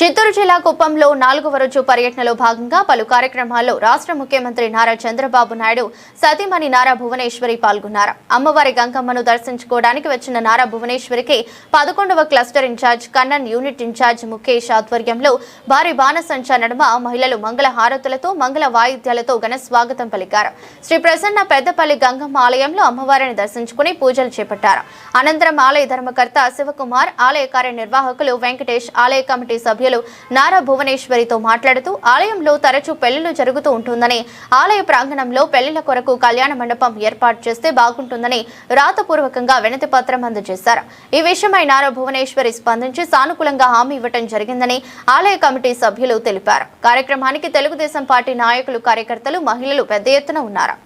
చిత్తూరు జిల్లా కుప్పంలో 4వ రోజు పర్యటనలో భాగంగా పలు కార్యక్రమాల్లో రాష్ట్ర ముఖ్యమంత్రి నారా చంద్రబాబు నాయుడు సతీమణి నారా భువనేశ్వరి పాల్గొన్నారు. అమ్మవారి గంగమ్మను దర్శించుకోవడానికి వచ్చిన నారా భువనేశ్వరికి 11వ cluster incharge Kannan, unit incharge Mukesh ఆధ్వర్యంలో భారీ బాణసంచా నడుమ మహిళలు మంగళ హారతులతో, మంగళ వాయిద్యాలతో ఘన స్వాగతం పలికారు. శ్రీ ప్రసన్న పెద్దపల్లి గంగమ్మ ఆలయంలో అమ్మవారిని దర్శించుకుని పూజలు చేపట్టారు. అనంతరం ఆలయ ధర్మకర్త శివకుమార్, ఆలయ కార్యనిర్వాహకులు వెంకటేష్, ఆలయ కమిటీ సభ్యులు నారా భువనేశ్వరితో మాట్లాడుతూ ఆలయంలో తరచూ పెళ్లిళ్లు జరుగుతూ ఉంటుందని, ఆలయ ప్రాంగణంలో పెళ్లిళ్ల కొరకు కళ్యాణ మండపం ఏర్పాటు చేస్తే బాగుంటుందని రాతపూర్వకంగా వినతి పత్రం అందజేశారు. ఈ విషయమై నారా భువనేశ్వరి స్పందించి సానుకూలంగా హామీ ఇవ్వడం జరిగిందని ఆలయ కమిటీ సభ్యులు తెలిపారు. కార్యక్రమానికి తెలుగుదేశం పార్టీ నాయకులు, కార్యకర్తలు, మహిళలు పెద్ద ఎత్తున ఉన్నారు.